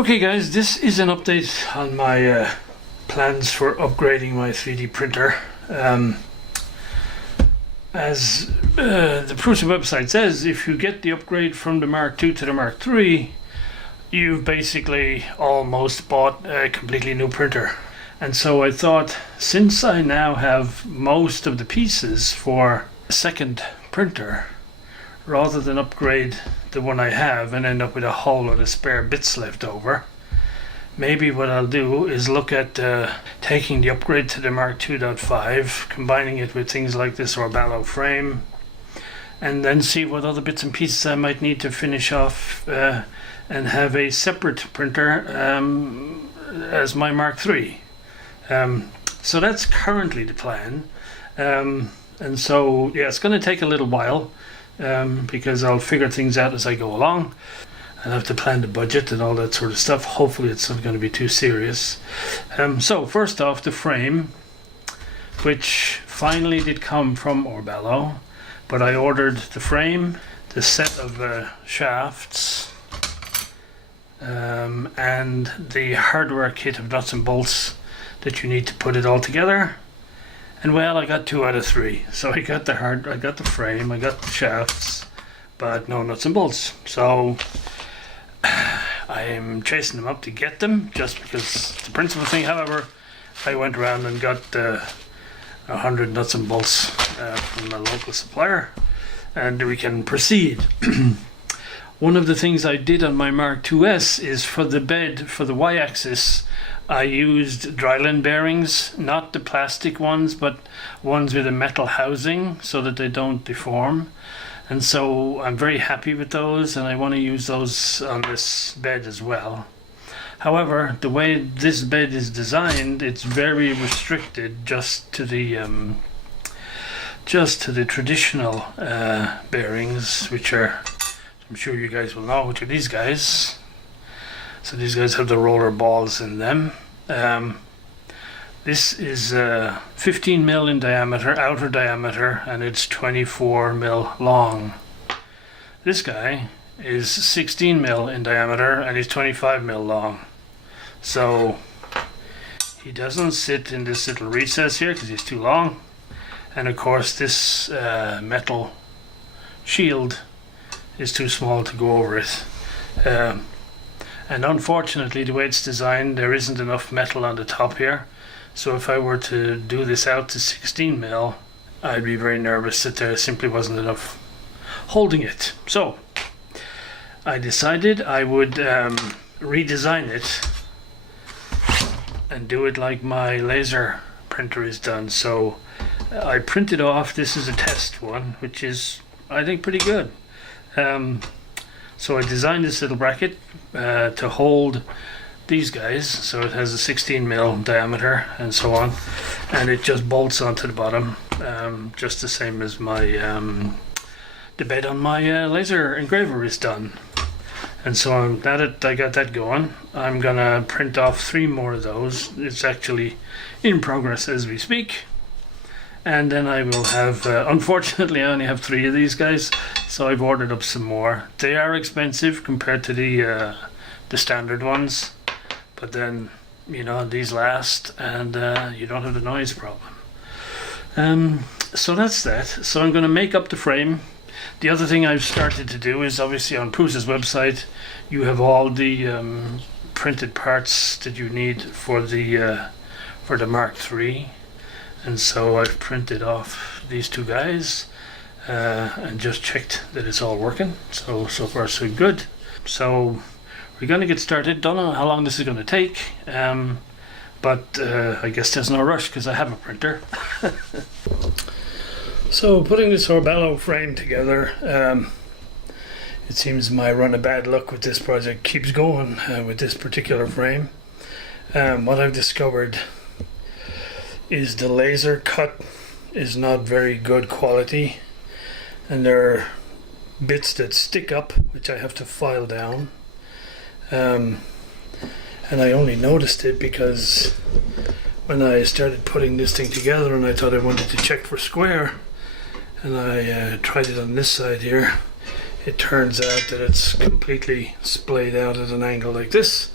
Okay guys, this is an update on my plans for upgrading my 3D printer. As the Prusa website says, if you get the upgrade from the Mark II to the Mark III, you've basically almost bought a completely new printer. And so I thought, since I now have most of the pieces for a second printer, rather than upgrade the one I have and end up with a whole lot of spare bits left over, maybe what I'll do is look at taking the upgrade to the Mark 2.5, combining it with things like this Orballo frame, and then see what other bits and pieces I might need to finish off and have a separate printer as my Mark III. So that's currently the plan. And so, yeah, it's going to take a little while because I'll figure things out as I go along. I'll have to plan the budget and all that sort of stuff. Hopefully it's not going to be too serious. So first off, the frame, which finally did come from Orballo, but I ordered the frame, the set of shafts, and the hardware kit of nuts and bolts that you need to put it all together. And well, I got 2 out of 3. So I got the frame, I got the shafts, but no nuts and bolts. So I'm chasing them up to get them, just because the principal thing. However, I went around and got 100 nuts and bolts from a local supplier, and we can proceed. One of the things I did on my Mark IIs is for the bed, for the y-axis, I used dryland bearings, not the plastic ones, but ones with a metal housing so that they don't deform. And so I'm very happy with those, and I want to use those on this bed as well. However, the way this bed is designed, it's very restricted just to the traditional bearings, which are, I'm sure you guys will know, which are these guys. So these guys have the roller balls in them. This is 15 mil in diameter, outer diameter, and it's 24 mil long. This guy is 16 mil in diameter and he's 25 mil long. So he doesn't sit in this little recess here because he's too long. And of course this metal shield is too small to go over it. And unfortunately, the way it's designed, there isn't enough metal on the top here. So if I were to do this out to 16 mil, I'd be very nervous that there simply wasn't enough holding it. So I decided I would redesign it and do it like my laser printer is done. So I printed off, this is a test one, which is, I think, pretty good. So I designed this little bracket to hold these guys, so it has a 16 mil diameter and so on, and it just bolts onto the bottom, just the same as my the bed on my laser engraver is done. And so now that I got that going, I'm gonna print off 3 more of those. It's actually in progress as we speak. And then I will have, unfortunately I only have 3 of these guys, so I've ordered up some more. They are expensive compared to the standard ones, but then, you know, these last, and you don't have the noise problem. So that's that. So I'm going to make up the frame. The other thing I've started to do is, obviously on Prusa's website, you have all the printed parts that you need for the Mark III. And so I've printed off these 2 guys and just checked that it's all working. So far so good. So we're going to get started. Don't know how long this is going to take, but I guess there's no rush because I have a printer. So putting this Orballo frame together, it seems my run of bad luck with this project keeps going with this particular frame. What I've discovered is the laser cut is not very good quality, and there are bits that stick up which I have to file down, and I only noticed it because when I started putting this thing together and I thought I wanted to check for square, and I tried it on this side here, it turns out that it's completely splayed out at an angle like this,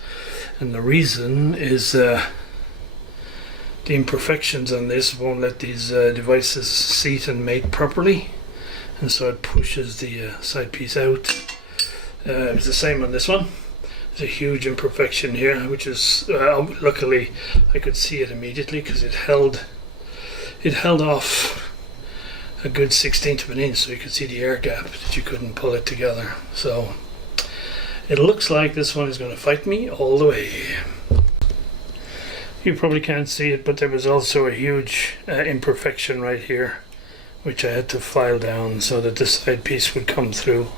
and the reason is the imperfections on this won't let these devices seat and mate properly, and so it pushes the side piece out. It's the same on this one. There's a huge imperfection here, which is luckily I could see it immediately because it held off a good 1/16 of an inch, so you could see the air gap that you couldn't pull it together. So it looks like this one is going to fight me all the way. You probably can't see it, but there was also a huge imperfection right here, which I had to file down so that the side piece would come through,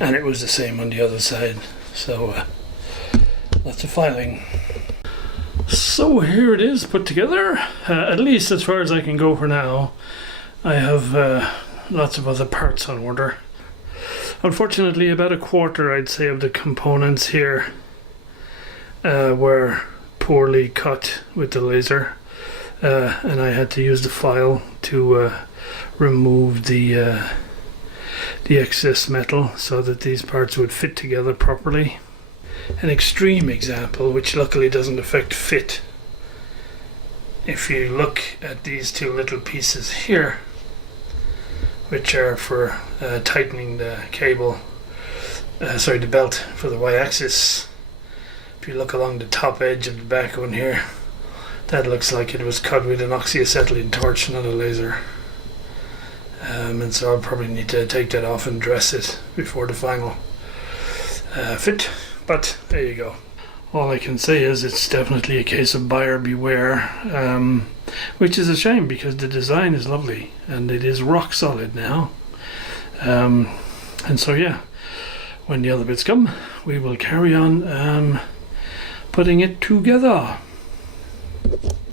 and it was the same on the other side. So lots of filing. So here it is put together, at least as far as I can go for now. I have lots of other parts on order. Unfortunately, about a quarter, I'd say, of the components here were poorly cut with the laser, and I had to use the file to remove the excess metal so that these parts would fit together properly. An extreme example, which luckily doesn't affect fit. If you look at these two little pieces here, which are for tightening the cable, the belt for the Y-axis. If you look along the top edge of the back one here, that looks like it was cut with an oxyacetylene torch, not a laser. And so I'll probably need to take that off and dress it before the final fit. But there you go. All I can say is it's definitely a case of buyer beware, which is a shame because the design is lovely and it is rock solid now. And so yeah, when the other bits come, we will carry on putting it together.